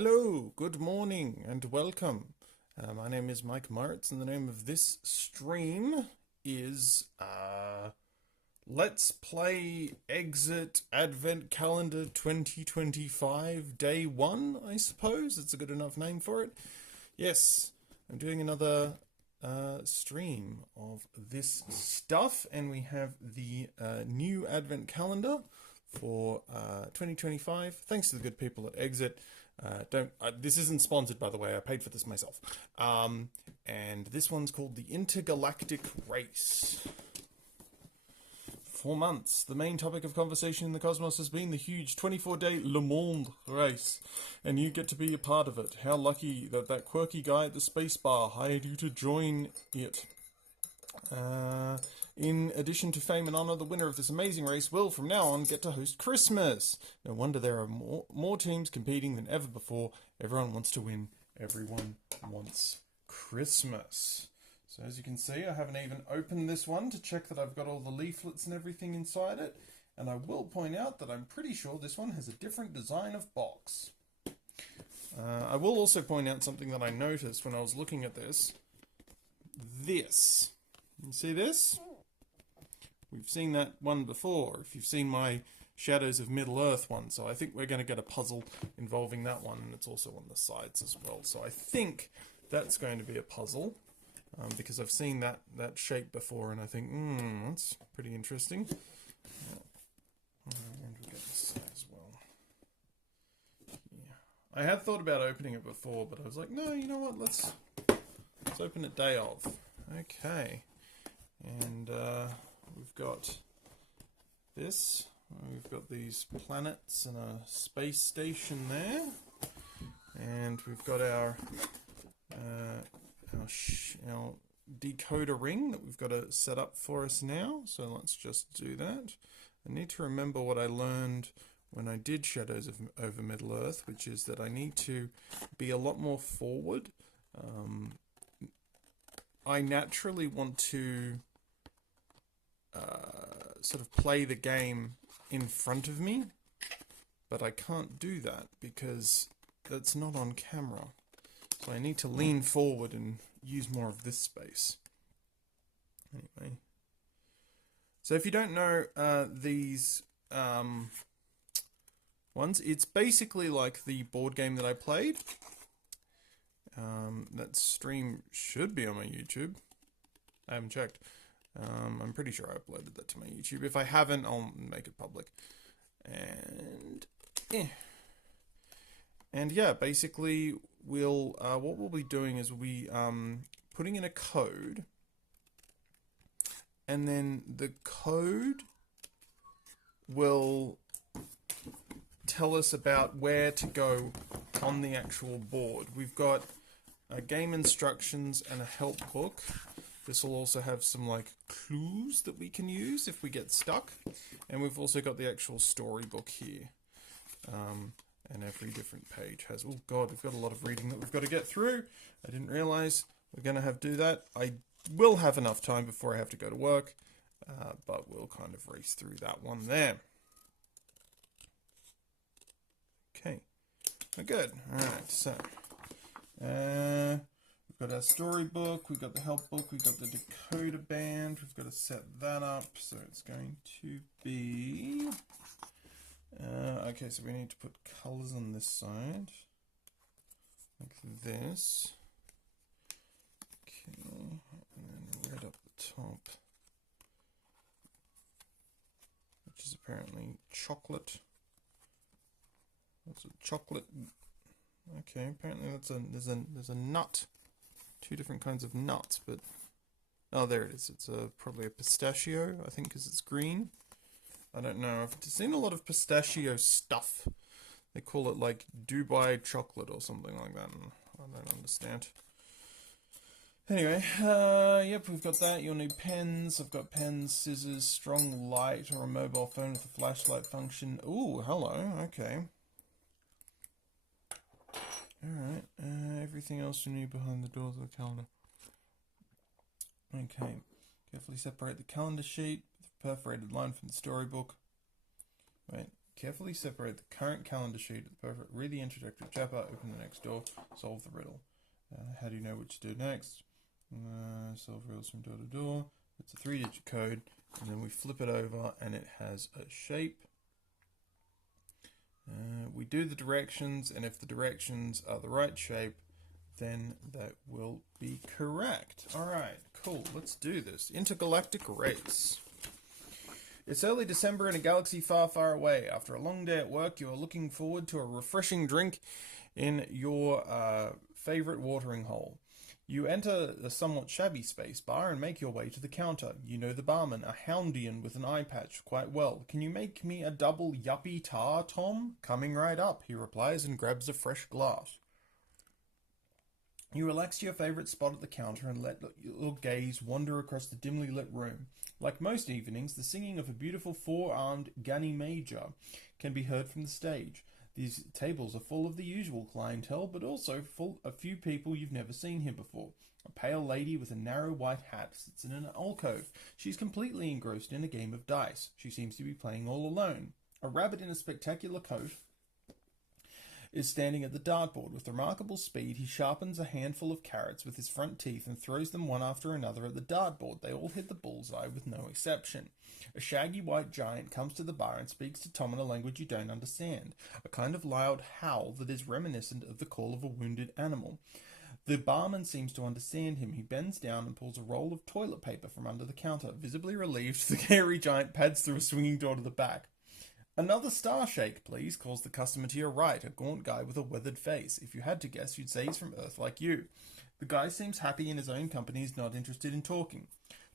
Hello, good morning, and welcome. My name is Mike Martz, and the name of this stream is Let's Play Exit Advent Calendar 2025 Day 1, I suppose. It's a good enough name for it. Yes, I'm doing another stream of this stuff, and we have the new Advent Calendar for 2025. Thanks to the good people at Exit. This isn't sponsored, by the way. I paid for this myself. And this one's called the Intergalactic Race. 4 months. The main topic of conversation in the cosmos has been the huge 24-day Le Monde race, and you get to be a part of it. How lucky that quirky guy at the space bar hired you to join it. In addition to fame and honor, the winner of this amazing race will, from now on, get to host Christmas. No wonder there are more teams competing than ever before. Everyone wants to win. Everyone wants Christmas. So as you can see, I haven't even opened this one to check that I've got all the leaflets and everything inside it. And I will point out that I'm pretty sure this one has a different design of box. I will also point out something that I noticed when I was looking at this. This. You see this? We've seen that one before, if you've seen my Shadows of Middle-earth one, so I think we're going to get a puzzle involving that one, and it's also on the sides as well. So I think that's going to be a puzzle, because I've seen that shape before, and I think, that's pretty interesting. And we'll get this side as well. Yeah. I had thought about opening it before, but I was like, no, you know what, let's open it day of. Okay. And we've got this. We've got these planets and a space station there, and we've got our decoder ring that we've got to set up for us now. So let's just do that. I need to remember what I learned when I did Shadows over Middle-earth, which is that I need to be a lot more forward. I naturally want to sort of play the game in front of me, but I can't do that because that's not on camera. So I need to lean forward and use more of this space. Anyway. So if you don't know these ones, it's basically like the board game that I played. That stream should be on my YouTube. I haven't checked. I'm pretty sure I uploaded that to my YouTube. If I haven't, I'll make it public. And yeah, basically we'll what we'll be doing is we'll be putting in a code, and then the code will tell us about where to go on the actual board. We've got game instructions and a help book. This will also have some like clues that we can use if we get stuck. And we've also got the actual storybook here. And every different page has, oh god, we've got a lot of reading that we've got to get through. I didn't realize we're going to have to do that. I will have enough time before I have to go to work, but we'll kind of race through that one there. Okay, good. Alright, so we've got our storybook, we've got the help book, we've got the decoder band, we've got to set that up, so it's going to be, okay, so we need to put colors on this side, like this, okay, and then red up the top, which is apparently chocolate. That's a chocolate. Okay, apparently there's a nut. 2 different kinds of nuts, but oh, there it is. It's probably a pistachio, I think, because it's green. I don't know. I've seen a lot of pistachio stuff. They call it like Dubai chocolate or something like that. And I don't understand. Anyway, yep, we've got that. You'll need pens. I've got pens, scissors, strong light, or a mobile phone with a flashlight function. Ooh, hello. Okay. Alright, everything else you need behind the doors of the calendar. Okay, carefully separate the calendar sheet with a perforated line from the storybook. Right, Carefully separate the current calendar sheet at the perfect, read the introductory chapter, open the next door, solve the riddle. How do you know what to do next? Solve riddles from door to door. It's a 3-digit code, and then we flip it over, and it has a shape. We do the directions, and if the directions are the right shape, then that will be correct. Alright, cool, let's do this. Intergalactic race. It's early December in a galaxy far, far away. After a long day at work, you are looking forward to a refreshing drink in your favorite watering hole. You enter a somewhat shabby space bar and make your way to the counter. You know the barman, a Houndian with an eye patch, quite well. Can you make me a double yuppie tar, Tom? Coming right up, he replies and grabs a fresh glass. You relax to your favourite spot at the counter and let your gaze wander across the dimly lit room. Like most evenings, the singing of a beautiful four-armed Ganymede can be heard from the stage. These tables are full of the usual clientele, but also full of a few people you've never seen here before. A pale lady with a narrow white hat sits in an alcove. She's completely engrossed in a game of dice. She seems to be playing all alone. A rabbit in a spectacular coat is standing at the dartboard. With remarkable speed, he sharpens a handful of carrots with his front teeth and throws them one after another at the dartboard. They all hit the bullseye with no exception. A shaggy white giant comes to the bar and speaks to Tom in a language you don't understand, a kind of loud howl that is reminiscent of the call of a wounded animal. The barman seems to understand him. He bends down and pulls a roll of toilet paper from under the counter. Visibly relieved, the hairy giant pads through a swinging door to the back. Another star shake, please, calls the customer to your right, a gaunt guy with a weathered face. If you had to guess, you'd say he's from Earth like you. The guy seems happy in his own company, is not interested in talking.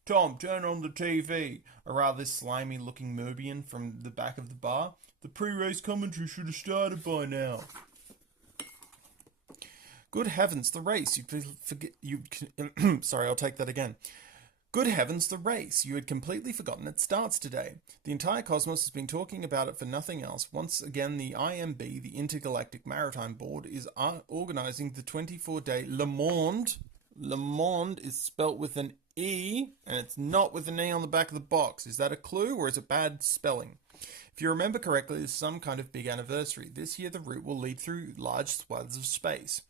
Tom, turn on the TV, a rather slimy-looking Merbian from the back of the bar. The pre-race commentary should have started by now. Good heavens, the race. Sorry, I'll take that again. Good heavens, the race. You had completely forgotten it starts today. The entire cosmos has been talking about it for nothing else. Once again, the IMB, the Intergalactic Maritime Board, is organizing the 24-day Le Monde. Le Monde is spelt with an E, and it's not with an E on the back of the box. Is that a clue, or is it bad spelling? If you remember correctly, it's some kind of big anniversary. This year, the route will lead through large swaths of space.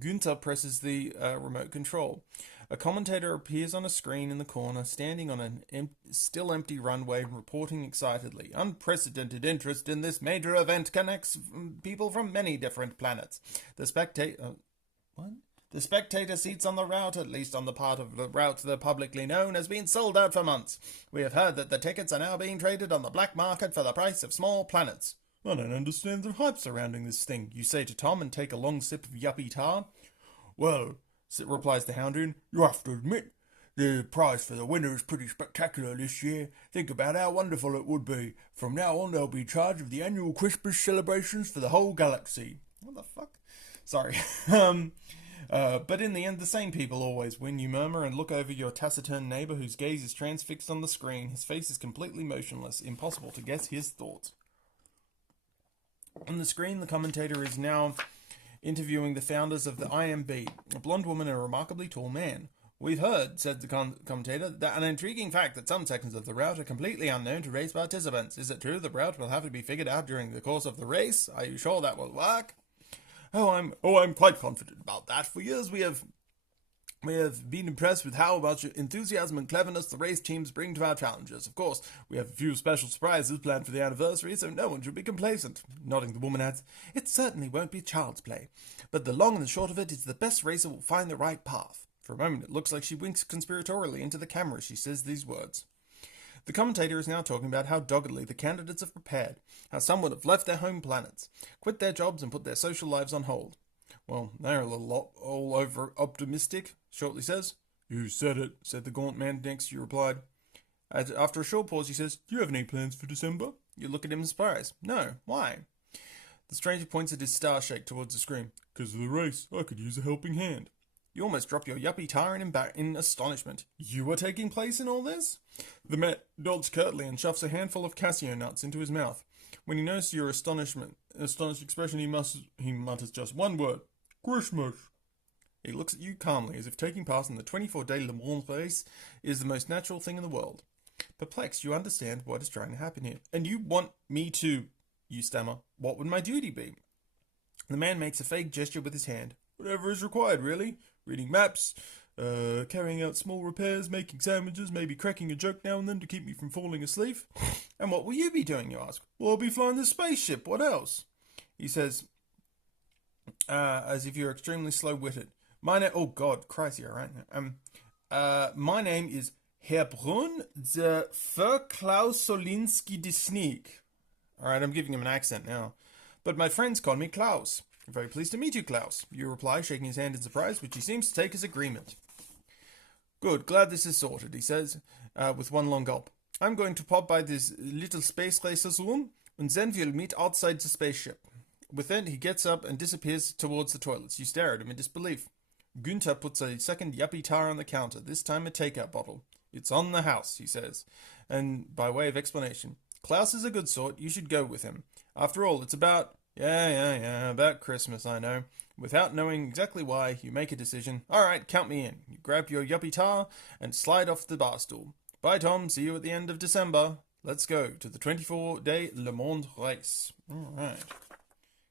Gunther presses the remote control. A commentator appears on a screen in the corner, standing on an still empty runway and reporting excitedly. Unprecedented interest in this major event connects people from many different planets. The spectator seats on the route, at least on the part of the route they're publicly known, has been sold out for months. We have heard that the tickets are now being traded on the black market for the price of small planets. I don't understand the hype surrounding this thing, you say to Tom and take a long sip of yuppie tar. Well, replies the Houndoon, you have to admit, the prize for the winner is pretty spectacular this year. Think about how wonderful it would be. From now on, they'll be in charge of the annual Christmas celebrations for the whole galaxy. What the fuck? Sorry. But in the end, the same people always win. You murmur and look over your taciturn neighbour whose gaze is transfixed on the screen. His face is completely motionless. Impossible to guess his thoughts. On the screen, the commentator is now interviewing the founders of the IMB, a blonde woman and a remarkably tall man. We've heard, said the commentator, that an intriguing fact that some sections of the route are completely unknown to race participants. Is it true the route will have to be figured out during the course of the race? Are you sure that will work? I'm quite confident about that. For years we have been impressed with how much enthusiasm and cleverness the race teams bring to our challenges. Of course, we have a few special surprises planned for the anniversary, so no one should be complacent. Nodding, the woman adds, it certainly won't be child's play. But the long and the short of it is the best racer will find the right path. For a moment, it looks like she winks conspiratorially into the camera as she says these words. The commentator is now talking about how doggedly the candidates have prepared, how some would have left their home planets, quit their jobs and put their social lives on hold. Well, they're a little all over optimistic, Shortly says. You said it, said the gaunt man next to you, replied. After a short pause, he says, do you have any plans for December? You look at him in surprise. No, why? The stranger points at his star shake towards the screen. Because of the race, I could use a helping hand. You almost drop your yuppie tar in astonishment. You are taking place in all this? The man nods curtly and shoves a handful of Casio nuts into his mouth. When he notices your astonished expression, he mutters just one word. Christmas. He looks at you calmly, as if taking part in the 24-day Le Mans race is the most natural thing in the world. Perplexed, you understand what is trying to happen here. And you want me to You stammer. What would my duty be? The man makes a vague gesture with his hand. Whatever is required, really. Reading maps, carrying out small repairs, making sandwiches, maybe cracking a joke now and then to keep me from falling asleep. And what will you be doing, you ask? Well, I'll be flying the spaceship. What else? He says, as if you're extremely slow-witted. Oh God, Christ, you're right now. My name is Herr Brun de Klaus Solinski de Sneak. Alright, I'm giving him an accent now. But my friends call me Klaus. I'm very pleased to meet you, Klaus. You reply, shaking his hand in surprise, which he seems to take as agreement. Good, glad this is sorted, he says, with one long gulp. I'm going to pop by this little space racer's room, and then we'll meet outside the spaceship. With that, he gets up and disappears towards the toilets. You stare at him in disbelief. Günther puts a second yuppie tar on the counter, this time a takeout bottle. It's on the house, he says. And by way of explanation, Klaus is a good sort, you should go with him. After all, it's about... about Christmas, I know. Without knowing exactly why, you make a decision. Alright, count me in. You grab your yuppie tar and slide off the bar stool. Bye, Tom. See you at the end of December. Let's go to the 24-day Le Monde race. Alright.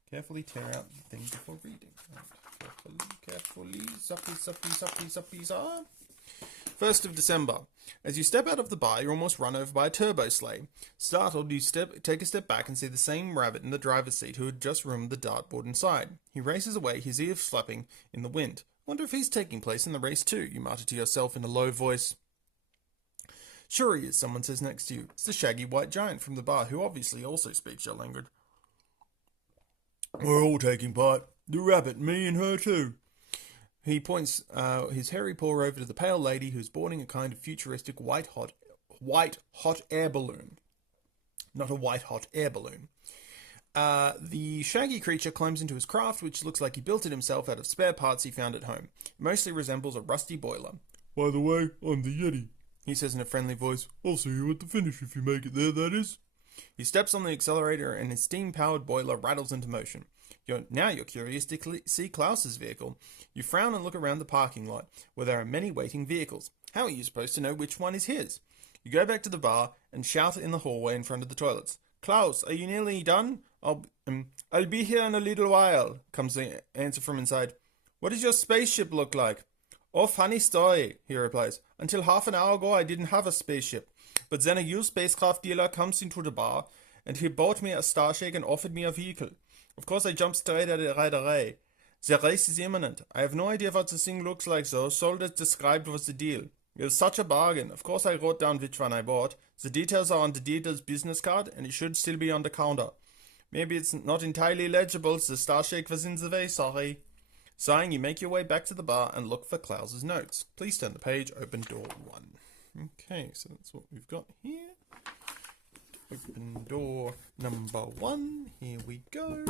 Carefully tear out the thing before reading. Right. Carefully. Zappy. 1st of December. As you step out of the bar, you're almost run over by a turbo sleigh. Startled, you take a step back and see the same rabbit in the driver's seat who had just ruined the dartboard inside. He races away, his ears flapping in the wind. Wonder if he's taking place in the race too, you mutter to yourself in a low voice. Sure he is, someone says next to you. It's the shaggy white giant from the bar, who obviously also speaks your language. We're all taking part. The rabbit, me and her too. He points his hairy paw over to the pale lady who's boarding a kind of futuristic white hot air balloon. Not a white hot air balloon. The shaggy creature climbs into his craft, which looks like he built it himself out of spare parts he found at home. It mostly resembles a rusty boiler. By the way, I'm the Yeti, he says in a friendly voice. I'll see you at the finish if you make it there, that is. He steps on the accelerator and his steam-powered boiler rattles into motion. Now you're curious to see Klaus's vehicle. You frown and look around the parking lot, where there are many waiting vehicles. How are you supposed to know which one is his? You go back to the bar and shout in the hallway in front of the toilets. Klaus, are you nearly done? I'll be here in a little while, comes the answer from inside. What does your spaceship look like? Oh, funny story, he replies. Until half an hour ago I didn't have a spaceship. But then a used spacecraft dealer comes into the bar, and he bought me a Starshake and offered me a vehicle. Of course I jumped straight at it right away. The race is imminent. I have no idea what the thing looks like though. Sold as described was the deal. It was such a bargain. Of course I wrote down which one I bought. The details are on the dealer's business card, and it should still be on the counter. Maybe it's not entirely legible. The Starshake was in the way, sorry. Sighing, you make your way back to the bar and look for Klaus's notes. Please turn the page, open door 1. Okay, so that's what we've got here. Open door number 1. Here we go.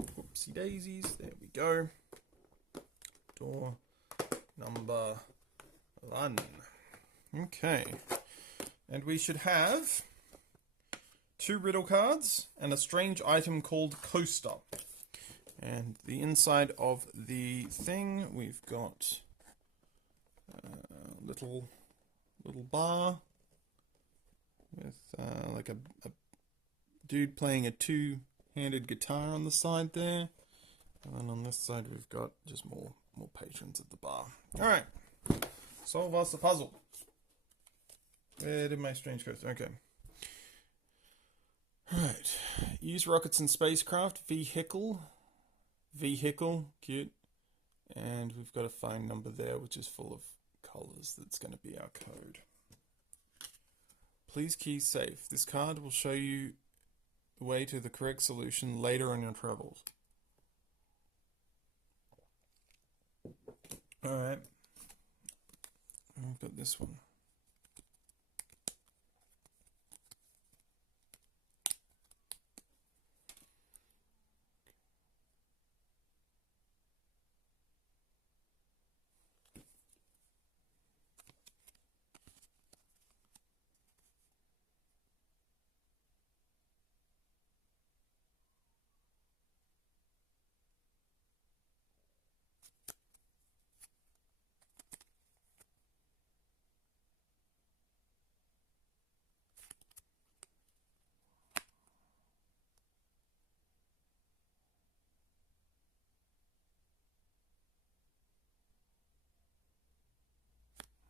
Whoopsie daisies. There we go. Door number 1. Okay. And we should have 2 riddle cards and a strange item called coaster. And the inside of the thing, we've got a little bar with like a dude playing a 2-handed guitar on the side there. And then on this side we've got just more patrons at the bar. Alright. Solve us the puzzle. Where did my strange coaster? Okay. Alright. Use rockets and spacecraft. Vehicle, cute. And we've got a phone number there which is full of colours. That's going to be our code. Please key safe. This card will show you the way to the correct solution later in your travels. Alright. I've got this one.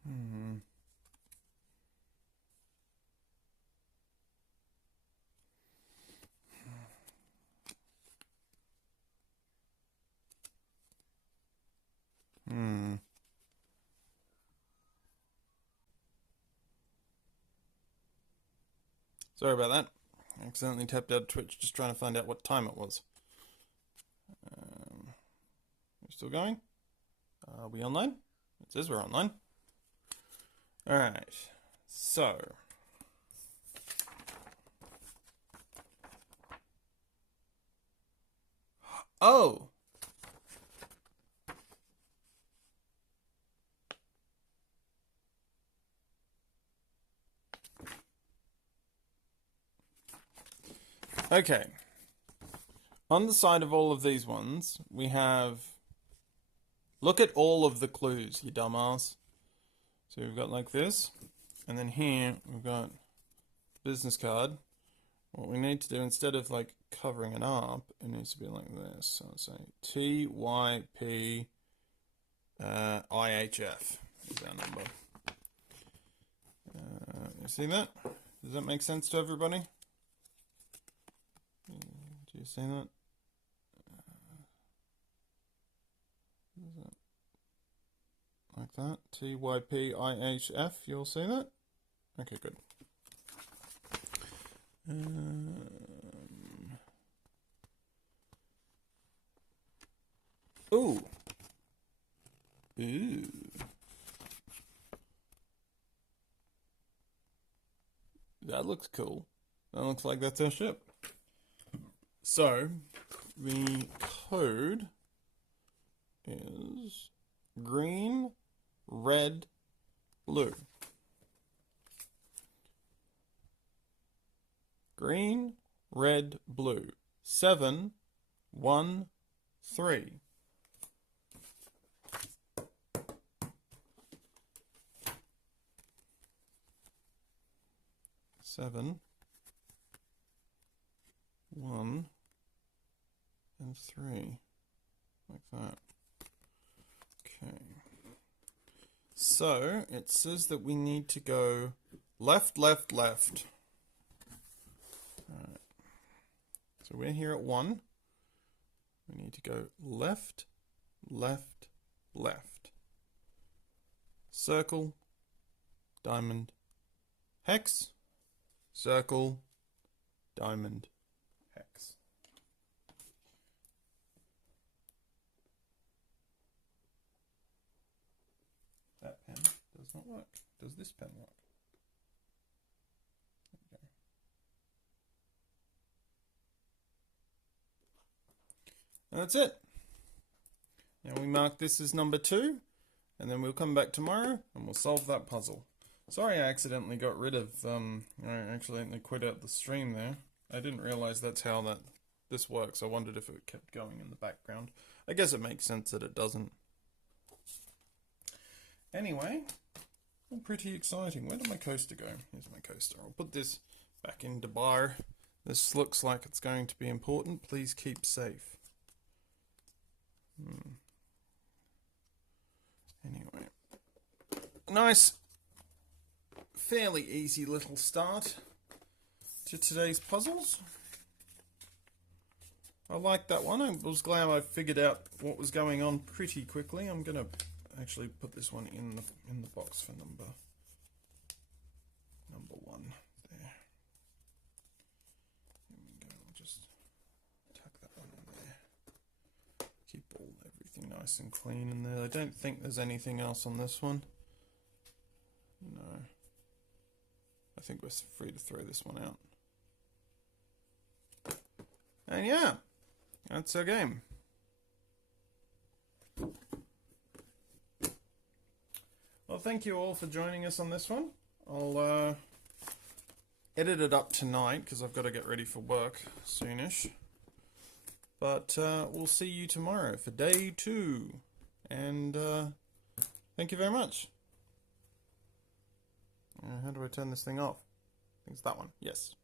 Hmm. Hmm. Sorry about that. I accidentally tapped out of Twitch just trying to find out what time it was. We're still going? Are we online? It says we're online. Alright. So. Oh! Okay. On the side of all of these ones, we have... Look at all of the clues, you dumbass. So we've got like this. And then here, we've got business card. What we need to do, instead of like covering it up, it needs to be like this. So I'll say TYP IHF is our number. You see that? Does that make sense to everybody? Do you see that? Like that. TYP IHF. You all see that? Okay, good. Ooh. Ooh. That looks cool. That looks like that's our ship. So, the code is green, red, blue. Green, red, blue. 7, 1, 3. Seven, 1, and 3. Like that. Okay. So, it says that we need to go left, left, left. Alright. So we're here at 1. We need to go left, left, left. Circle, diamond, hex, circle, diamond, hex. That pen does not work. Does this pen work? There we go. And that's it. Now we mark this as number 2, and then we'll come back tomorrow and we'll solve that puzzle. Sorry I accidentally got rid of, I accidentally quit out the stream there. I didn't realize that's how this works. I wondered if it kept going in the background. I guess it makes sense that it doesn't. Anyway, pretty exciting. Where did my coaster go? Here's my coaster. I'll put this back into bar. This looks like it's going to be important. Please keep safe. Anyway, nice, fairly easy little start to today's puzzles. I like that one. I was glad I figured out what was going on pretty quickly. I'm gonna actually put this one in the box for number 1 there. There we go. I'll just tuck that one in there. Keep everything nice and clean in there. I don't think there's anything else on this one. No. I think we're free to throw this one out. And yeah, that's our game. Well, thank you all for joining us on this one. I'll edit it up tonight because I've got to get ready for work soonish. But we'll see you tomorrow for day 2. And thank you very much. How do I turn this thing off? I think it's that one. Yes.